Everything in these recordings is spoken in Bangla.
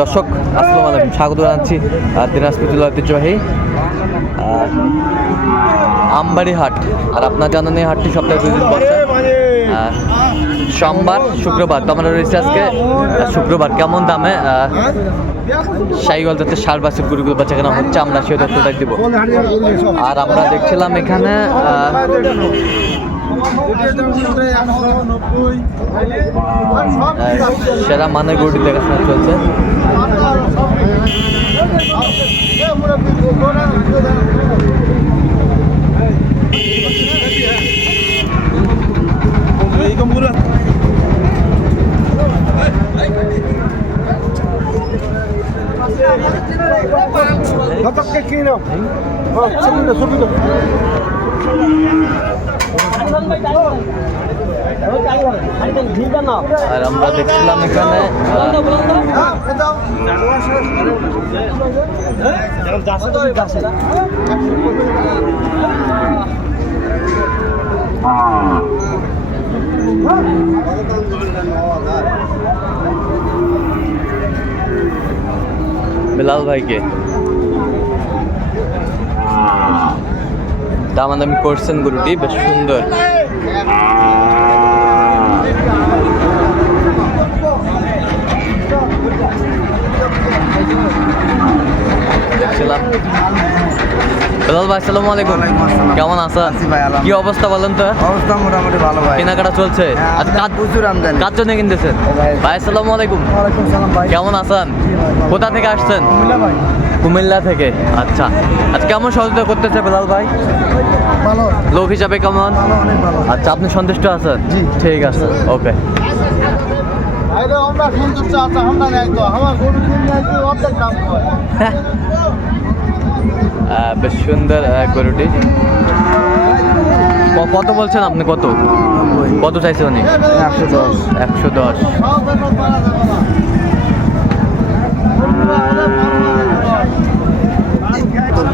দর্শক, আসসালামু আলাইকুম। স্বাগত জানাচ্ছি দিনাজপুর জেলার ঐতিহ্যবাহী আমবাড়ি হাট। আর আপনার জানেন এই হাটটি সপ্তাহে দুই দিন বসে। সোমবার, শুক্রবার। তো আমরা রয়েছে আজকে শুক্রবার। কেমন দামে সাইগল যাতে সার বাসের গরুগুলো বাচ্চা কেনা হচ্ছে, আমরা সেই তথ্যটা দিব। আর আমরা দেখছিলাম এখানে সেরা মানের গরুটি দেখাশোনা চলছে আর আমরা দেখছিলাম এখানে বেলাল ভাইকে। দামাদামি করছেন গরুটি বেশ সুন্দর। দেখছিলাম। বেলাল ভাই আসসালামু আলাইকুম। কেমন আছেন। কি অবস্থা বলেন তো? অবস্থা মোটামুটি ভালো ভাই। কেনাকাটা চলছে? হ্যাঁ, আজ কাজ প্রচুর আমদানি। কার জন্য কিনতেছেন? ভাই। আসসালামু আলাইকুম। ওয়ালাইকুম সালাম ভাই। কেমন আছেন। কোথা থেকে আসছেন? কুমিল্লা থেকে। আচ্ছা। আজ কেমন সহযোগিতা করতেছে বেলাল ভাই? ভালো। লোক হিসাবে কেমন? আচ্ছা আপনি সন্তুষ্ট আছেন? জি। ঠিক আছে ওকে। আমরা সন্তুষ্ট আছে আমরা নাই তো। আমার গরু কিনে অর্ধেক দাম হয়। বেশ সুন্দর গরুটি। কত বলছেন আপনি? কত? কত চাইছে উনি? একশো দশ। একশো দশ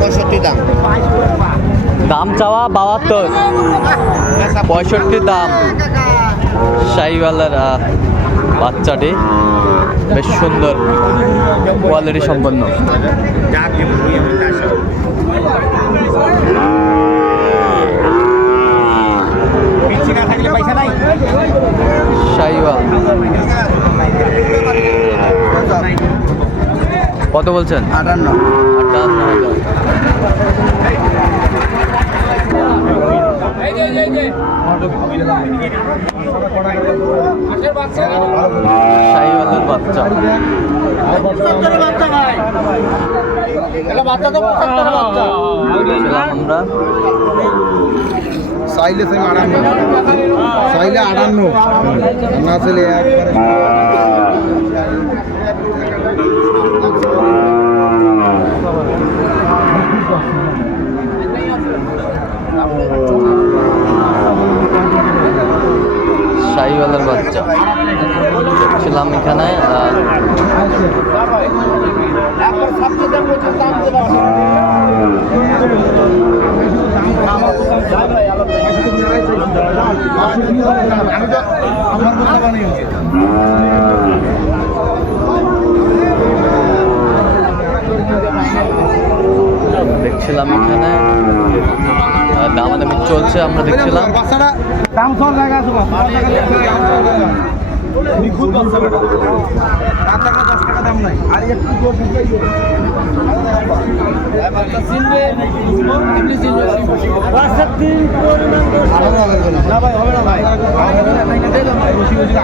পঁয়ষট্টি দাম। দাম চাওয়া বাহাত্তর। পঁয়ষট্টি দাম। শাহিওয়ালার বাচ্চাটি। বেশ সুন্দর কোয়ালিটি সম্পন্ন। কত বলছেন? আটান্ন। আটান্ন বাচ্চা। আমরা। চাইলে সেম আটান্ন চাইলে আটান্ন না চাইলে একবারে শাহিওয়ালের বাচ্চা। ছিলাম এখানে দেখছিলাম এখানে দামাদামি চলছে আমরা দেখছিলাম দাম সব জায়গা আছে নিখুঁত বাচ্চা দাম নাই। আর একটু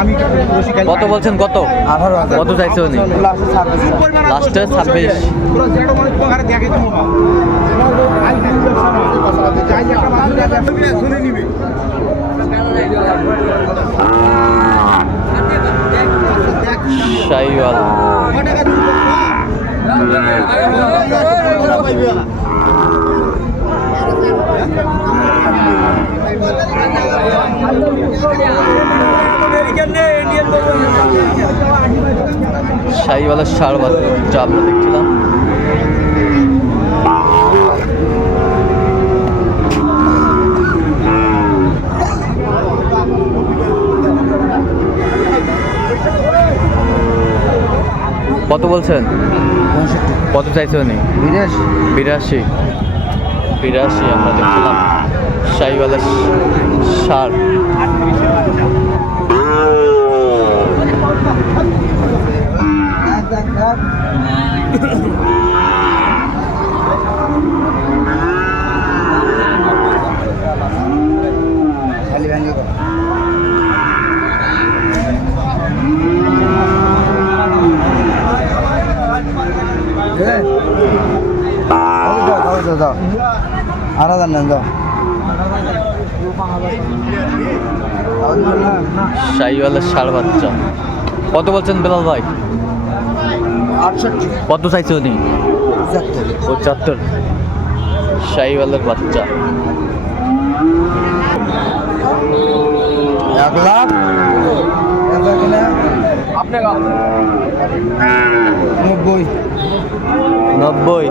আমি কত বলছেন কত? কত চাইছে উনি? লাস্টে ছাব্বিশ। লাস্টে ছাব্বিশ পুরো যেটা মনে তোমার দেখে তুমি যাই একটা বাচ্চা শুনে নিবি শাহিওয়াল শাহিওয়ালের সার বাচ্চা আমরা দেখছিলাম। কত বলছেন? কত চাইছে উনি? বিরাশি। বিরাশি। বিরাশি আমরা দেখছিলাম। শাহিওয়ালা সার। খালি ভেঙে বাচ্চা। কত বলছেন বেলাল ভাই? কত চাইছে উনি পঁচাত্তর। শাহিওয়ালার বাচ্চা। এক লাখ। নব্বই। নব্বই।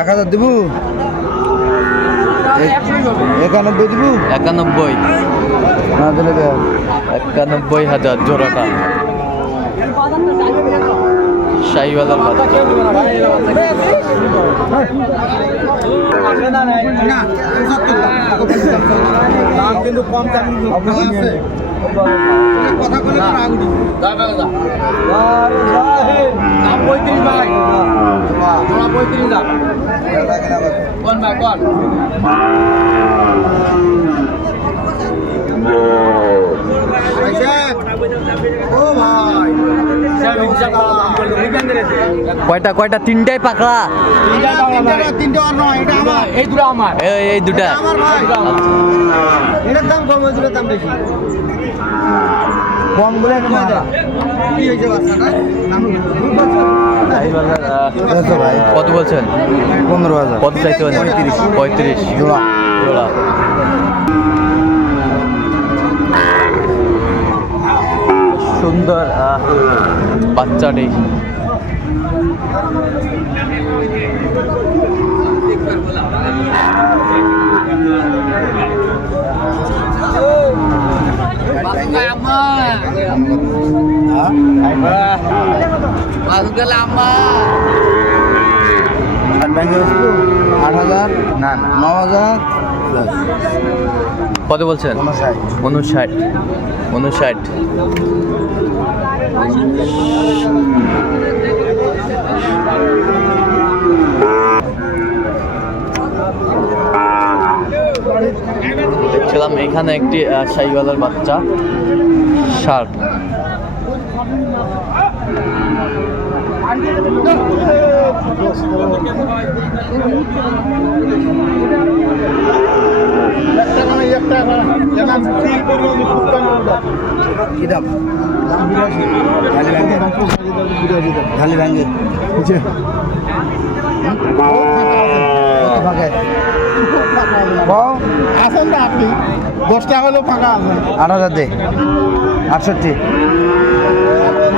এক হাজার দেবো? একানব্বই দিব? একানব্বই। না দিলে একানব্বই হাজার জোড়াটা। শাহিওয়ালার বাচ্চা কিন্তু কম আছে কথা বলে পঁয়ত্রিশ ভাই। পঁয়ত্রিশ দাম কোন ভাই কোন? ও ভাই। কয়টা কয়টা? তিনটাই পাকড়া। তিনটা আর নয় এটা আমার। এই দুটো আমার। এই দুটা। আমার ভাই। এটার দাম কম দুটোর দাম বেশি। কম বলে বাচ্চাটা কত বলছেন? পনেরো হাজার। কত চাইতে পারেন? পঁয়ত্রিশ। পঁয়ত্রিশ। জোড়া। জোড়া। সুন্দর আহ, বাচ্চাটি আট ব্যাংকে আট হাজার? না না। ন হাজার? কত বলছেন? উনষাট। উনষাট। উনষাট। দেখছিলাম এখানে একটি শাহিওয়ালার বাচ্চা শার্ক। আছেন না আপনি? দশ টাকা হলেও ফাঁকা আছেন আট হাজার দে। আটষট্টি।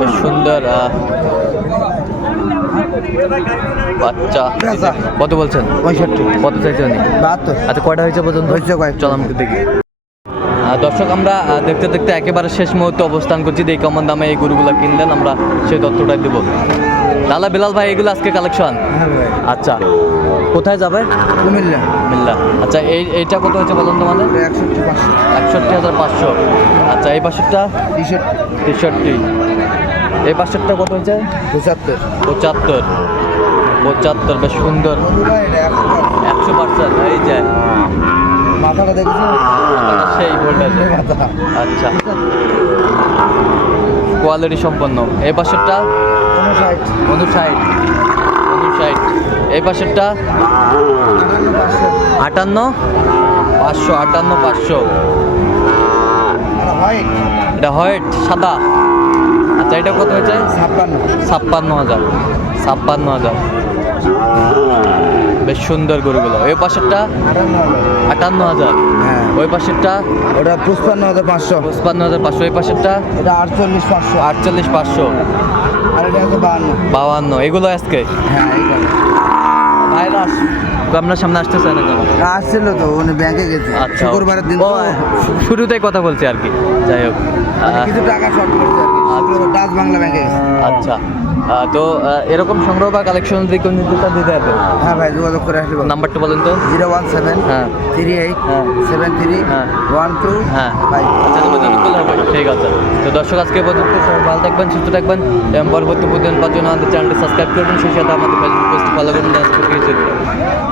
বেশ সুন্দর বাচ্চা। কত বলছেন? পঁয়ষট্টি। কত চাইছে উনি? বাহাত্তর। আচ্ছা কয়টা হয়েছে পর্যন্ত? হয়েছে কয়েক। চল আমাকে দেখি দর্শক আমরা দেখতে দেখতে একেবারে শেষ মুহূর্তে অবস্থান করছি। যে কমন দামে এই গরুগুলো কিনলেন আমরা সেই তথ্যটাই দেবো। লালা বিলাল ভাই এগুলো আজকে কালেকশন হ্যাঁ আচ্ছা। কোথায় যাবে কুমিল্লা। মিল্লা আচ্ছা এই এইটা কত হয়েছে বলুন তো মানে একষট্টি পাঁচশো। একষট্টি হাজার পাঁচশো। আচ্ছা এই টিশার্ট তেষট্টি। এই পাশেরটা কত হয়েছে? পঁচাত্তর। পঁচাত্তর। পঁচাত্তর বেশ সুন্দর। একশো পার্সেন্ট এই যে। মাথাটা দেখছি? সেই ভোল্টেজ আচ্ছা। কোয়ালিটি সম্পন্ন। এই পাশেরটা সাইড উনষাট। উনষাট। এই পাশেরটা আটান্ন? পাঁচশো আটান্ন পাঁচশো। এটা হোয়াইট সাদা। আচ্ছা এটা কত হয়েছে? ছাপ্পান্ন। ছাপ্পান্ন হাজার। ছাপ্পান্ন হাজার। বেশ সুন্দর গরুগুলো। ওই পাশেরটা আটান্ন হাজার। হ্যাঁ। ওই পাশেরটা ওটা পঁচপান্ন হাজার পাঁচশো। পঁচপান্ন হাজার পাঁচশো। ওই পাশেরটা এটা আটচল্লিশ পাঁচশো। আটচল্লিশ পাঁচশো। আর এটা বাহান্ন। এগুলো আজকে? হ্যাঁ ভাইরাস আপনার সামনে আসতেছে না কেন? আসছিল তো উনি ব্যাংকে গেছে। আচ্ছা। শুক্রবারের দিন শুরুতেই কথা বলছি আর কি। যাই হোক। মানে কিছু টাকা শর্ট করছে আর কি। ডাচ বাংলা ব্যাংকে আচ্ছা। তো এরকম সংগ্রহ বা কালেকশন যদি কেউ নিতে চান দিতে হবে হ্যাঁ ভাই যোগাযোগ করে আসলে নাম্বারটা বলেন তো। জিরো ওয়ান সেভেন হ্যাঁ। থ্রি এইট হ্যাঁ। সেভেন থ্রি হ্যাঁ। ওয়ান টু হ্যাঁ। ফাইভ। আচ্ছা ঠিক আছে। তো দর্শক আজকে পর্যন্ত সবাই ভালো থাকবেন সুস্থ থাকবেন এবং পরবর্তী প্রতিদিন পাওয়ার জন্য আমাদের চ্যানেলটি সাবস্ক্রাইব করবেন সেই সাথে আমাদের ফেসবুক পেজটি ফলো করবেন